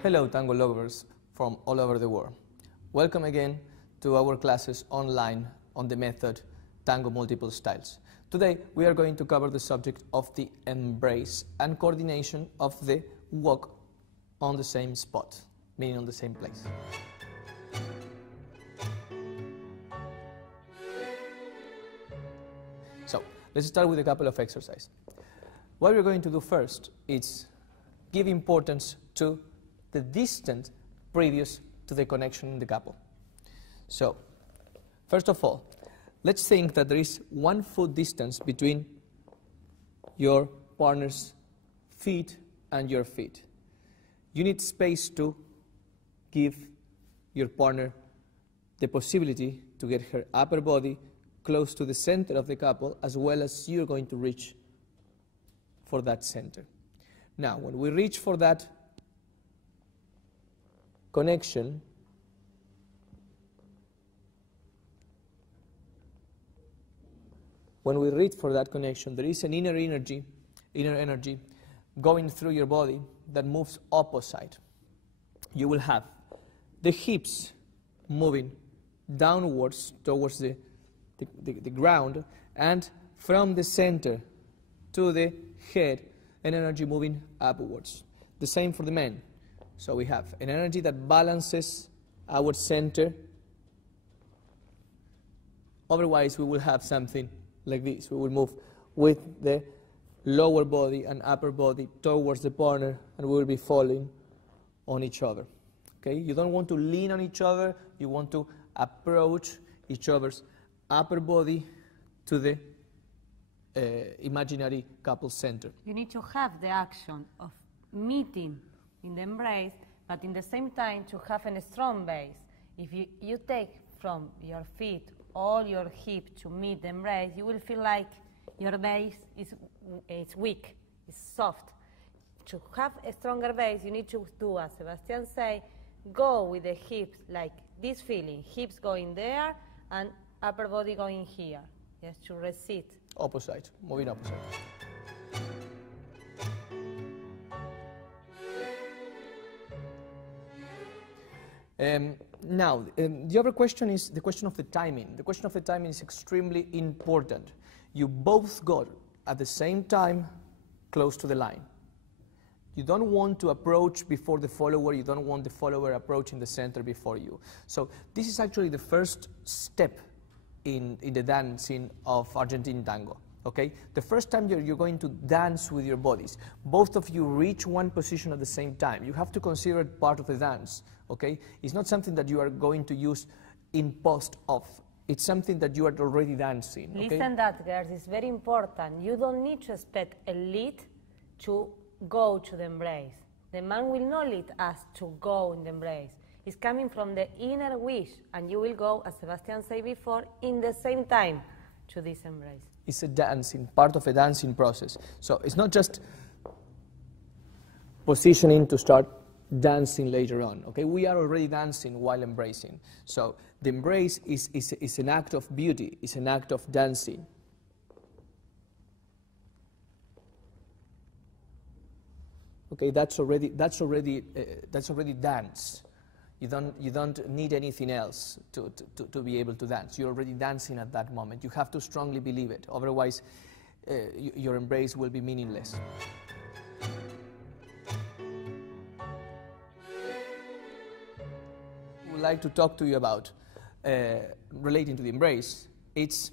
Hello tango lovers from all over the world. Welcome again to our classes online on the method Tango Multiple Styles. Today we are going to cover the subject of the embrace and coordination of the walk on the same spot, meaning on the same place. So let's start with a couple of exercises. What we're going to do first is give importance to the distance previous to the connection in the couple. So, first of all, let's think that there is 1 foot distance between your partner's feet and your feet. You need space to give your partner the possibility to get her upper body close to the center of the couple, as well as you're going to reach for that center. Now, when we reach for that connection, there is an inner energy going through your body that moves opposite. You will have the hips moving downwards towards the ground, and from the center to the head, an energy moving upwards. The same for the men. So we have an energy that balances our center. Otherwise, we will have something like this. We will move with the lower body and upper body towards the partner, and we will be falling on each other. Okay? You don't want to lean on each other. You want to approach each other's upper body to the imaginary couple center. You need to have the action of meeting in the embrace, but in the same time to have a strong base. If you take from your feet all your hip to meet the embrace, you will feel like your base is weak, is soft. To have a stronger base, you need to do, as Sebastian say, go with the hips like this feeling, hips going there and upper body going here, just to resist. Opposite, moving opposite. Now, the other question is the question of the timing. The question of the timing is extremely important. You both got at the same time close to the line. You don't want to approach before the follower. You don't want the follower approaching the center before you. So this is actually the first step in the dancing of Argentine tango. Okay? The first time you're going to dance with your bodies, both of you reach one position at the same time. You have to consider it part of the dance. Okay? It's not something that you are going to use in post-off. It's something that you are already dancing. Okay? Listen that, girls, it's very important. You don't need to expect a lead to go to the embrace. The man will not lead us to go in the embrace. It's coming from the inner wish, and you will go, as Sebastian said before, in the same time to this embrace. It's a dancing, part of a dancing process. So it's not just positioning to start dancing later on. Okay, we are already dancing while embracing. So the embrace is an act of beauty. It's an act of dancing. Okay, that's already dance. You don't need anything else to be able to dance. You're already dancing at that moment. You have to strongly believe it. Otherwise, your embrace will be meaningless. I would like to talk to you about relating to the embrace. It's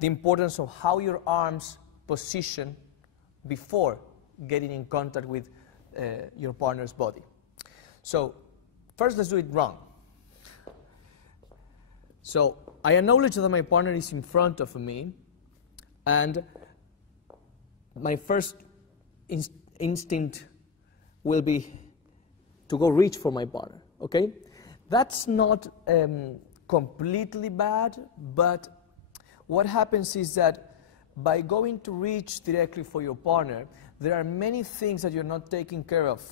the importance of how your arms position before getting in contact with your partner's body. So first, let's do it wrong. So I acknowledge that my partner is in front of me, and my first instinct will be to go reach for my partner. Okay? That's not completely bad, but what happens is that by going to reach directly for your partner, there are many things that you're not taking care of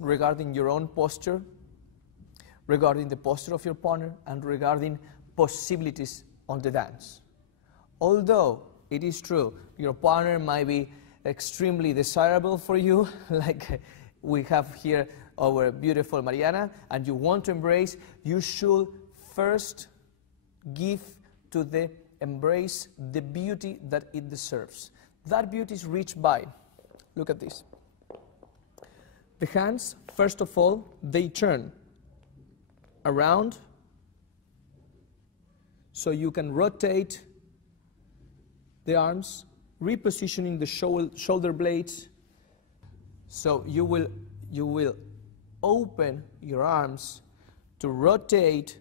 regarding your own posture, regarding the posture of your partner, and regarding possibilities on the dance. Although it is true, your partner might be extremely desirable for you, like we have here our beautiful Mariana, and you want to embrace, you should first give to the embrace the beauty that it deserves. That beauty is reached by, look at this. The hands, first of all, they turn around, so you can rotate the arms, repositioning the shoulder blades. So you will open your arms to rotate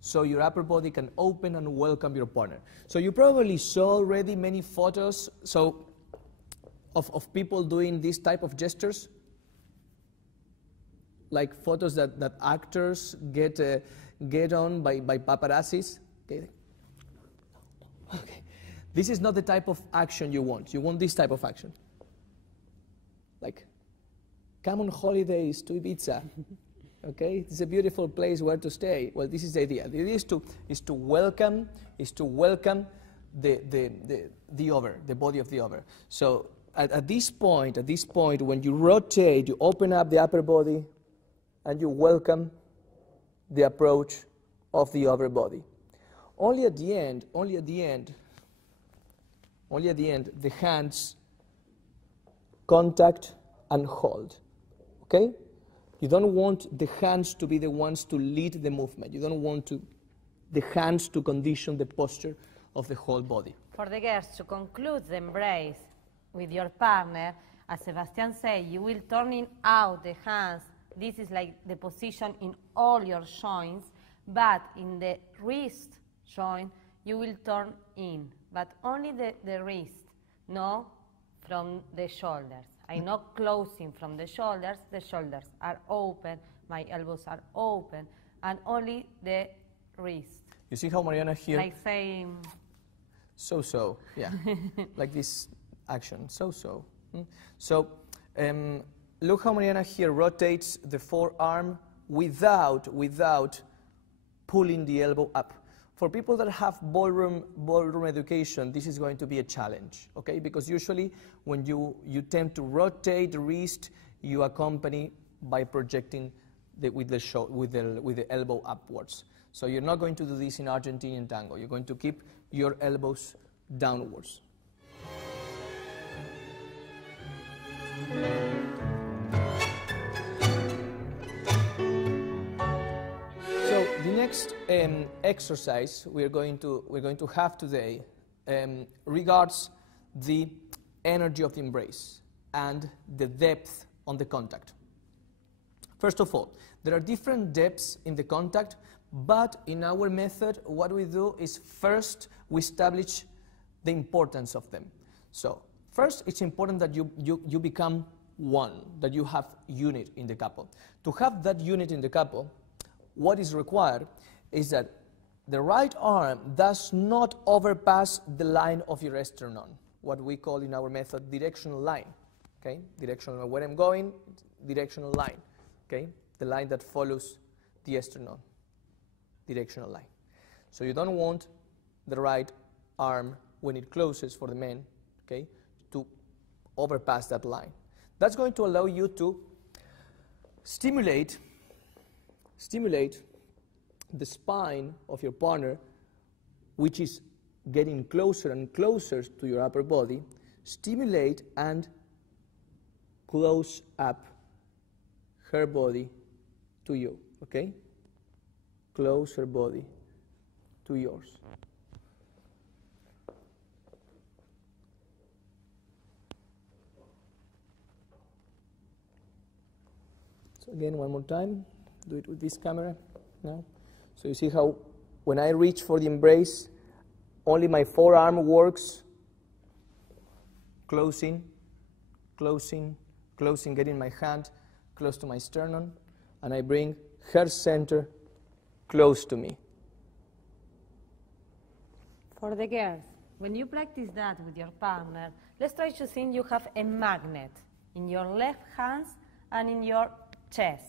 so your upper body can open and welcome your partner. So you probably saw already many photos of people doing this type of gestures, like photos that actors get on by paparazzis. Okay. Okay. This is not the type of action you want. You want this type of action. Like, come on holidays to Ibiza. Okay, it's a beautiful place where to stay. Well, this is the idea. The idea is to welcome the other, the body of the other. So at this point, when you rotate, you open up the upper body, and you welcome the approach of the other body. Only at the end, the hands contact and hold. Okay? You don't want the hands to be the ones to lead the movement. You don't want the hands to condition the posture of the whole body. For the girls, to conclude the embrace with your partner, as Sebastian said, you will turn out the hands. This is like the position in all your joints, but in the wrist joint, you will turn in, but only the wrist, no from the shoulders. I'm not closing from the shoulders are open, my elbows are open, and only the wrist. You see how Mariana here? Like saying... So, yeah, like this action, so. So, look how Mariana here rotates the forearm without pulling the elbow up. For people that have ballroom education, this is going to be a challenge, okay? Because usually when you tend to rotate the wrist, you accompany by projecting with the elbow upwards. So you're not going to do this in Argentinian tango. You're going to keep your elbows downwards. The next exercise we're going to have today regards the energy of the embrace and the depth on the contact. First of all, there are different depths in the contact, but in our method, what we do is first we establish the importance of them. So first, it's important that you become one, that you have unit in the couple. To have that unit in the couple, what is required is that the right arm does not overpass the line of your sternum, what we call in our method directional line. Okay, directional, where I'm going, directional line. Okay, the line that follows the sternum, directional line. So you don't want the right arm when it closes for the men, okay, to overpass that line. That's going to allow you to stimulate the spine of your partner, which is getting closer and closer to your upper body, stimulate and close up her body to you, okay? Close her body to yours. So again, one more time. Do it with this camera now. So you see how when I reach for the embrace, only my forearm works, closing, getting my hand close to my sternum, and I bring her center close to me. For the girls, when you practice that with your partner, let's try to think you have a magnet in your left hand and in your chest.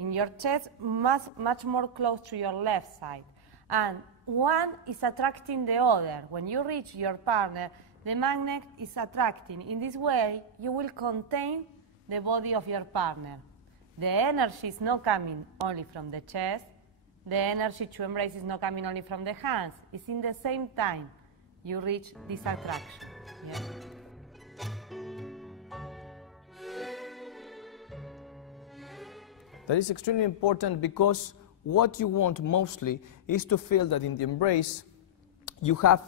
In your chest, much more close to your left side. And one is attracting the other. When you reach your partner, the magnet is attracting. In this way, you will contain the body of your partner. The energy is not coming only from the chest. The energy to embrace is not coming only from the hands. It's in the same time you reach this attraction. Yeah? That is extremely important because what you want mostly is to feel that in the embrace you have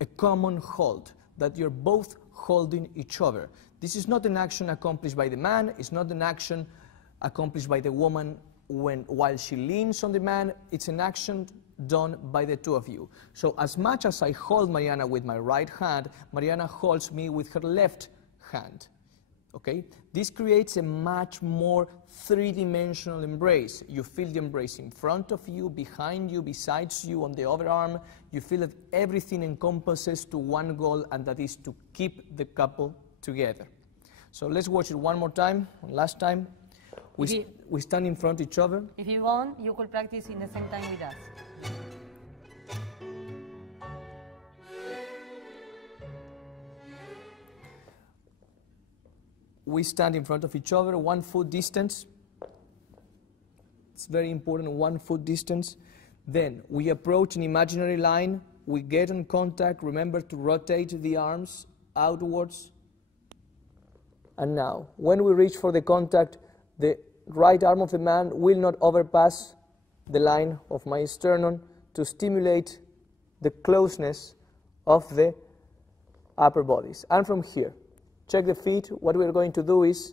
a common hold, that you're both holding each other. This is not an action accomplished by the man, it's not an action accomplished by the woman while she leans on the man, it's an action done by the two of you. So as much as I hold Mariana with my right hand, Mariana holds me with her left hand. Okay? This creates a much more three-dimensional embrace. You feel the embrace in front of you, behind you, besides you, on the other arm. You feel that everything encompasses to one goal, and that is to keep the couple together. So let's watch it one more time, one last time. We stand in front of each other. If you want, you could practice in the same time with us. We stand in front of each other, 1 foot distance. It's very important, 1 foot distance. Then we approach an imaginary line. We get in contact. Remember to rotate the arms outwards. And now, when we reach for the contact, the right arm of the man will not overpass the line of my sternum to stimulate the closeness of the upper bodies. And from here, check the feet. What we're going to do is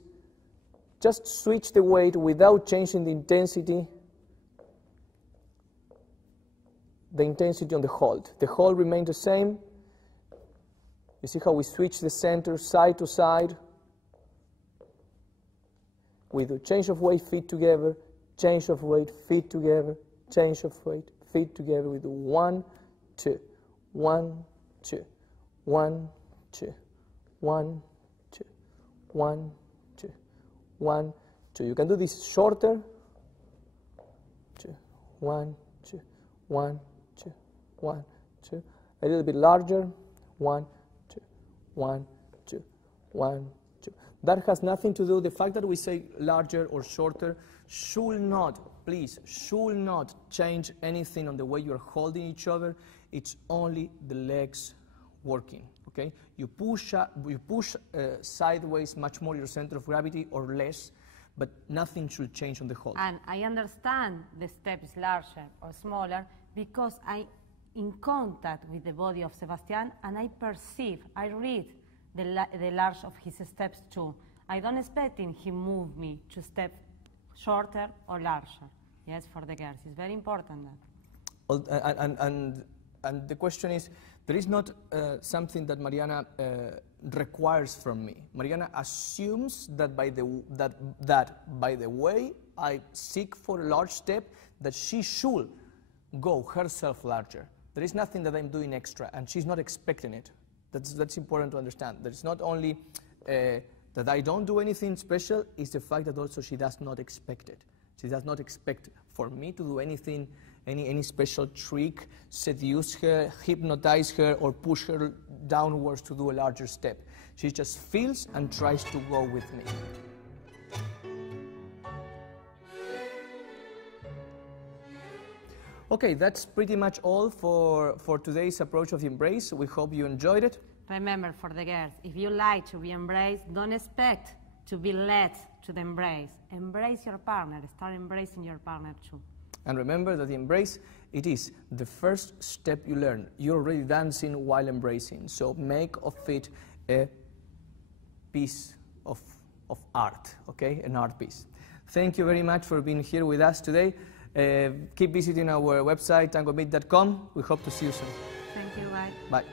just switch the weight without changing the intensity on the hold. The hold remains the same. You see how we switch the center side to side? We do change of weight, feet together, change of weight, feet together, change of weight, feet together. We do 1, 2, 1, 2, 1, 2, 1, 2, 1, 2, 1, 2. You can do this shorter. 2, 1, 2, 1, 2, 1, 2. A little bit larger. 1, 2, 1, 2, 1, 2. That has nothing to do, the fact that we say larger or shorter should not, please, should not change anything on the way you're holding each other. It's only the legs working, okay? You push sideways much more your center of gravity or less, but nothing should change on the hold. And I understand the step is larger or smaller because I'm in contact with the body of Sebastian and I perceive, I read the large of his steps too. I don't expect him move me to step shorter or larger. Yes, for the girls, it's very important that. And the question is, there is not something that Mariana requires from me. Mariana assumes that by the way I seek for a large step, that she should go herself larger. There is nothing that I'm doing extra, and she's not expecting it. That's important to understand. That it's not only that I don't do anything special, it's the fact that also she does not expect it. She does not expect for me to do anything, any special trick, seduce her, hypnotize her, or push her downwards to do a larger step. She just feels and tries to go with me. Okay, that's pretty much all for today's approach of the embrace. We hope you enjoyed it. Remember, for the girls, if you like to be embraced, don't expect to be led to the embrace. Embrace your partner. Start embracing your partner too. And remember that the embrace, it is the first step you learn. You're already dancing while embracing. So make of it a piece of art, okay? An art piece. Thank you very much for being here with us today. Keep visiting our website, tangoembrace.com. We hope to see you soon. Thank you. Bye. Bye.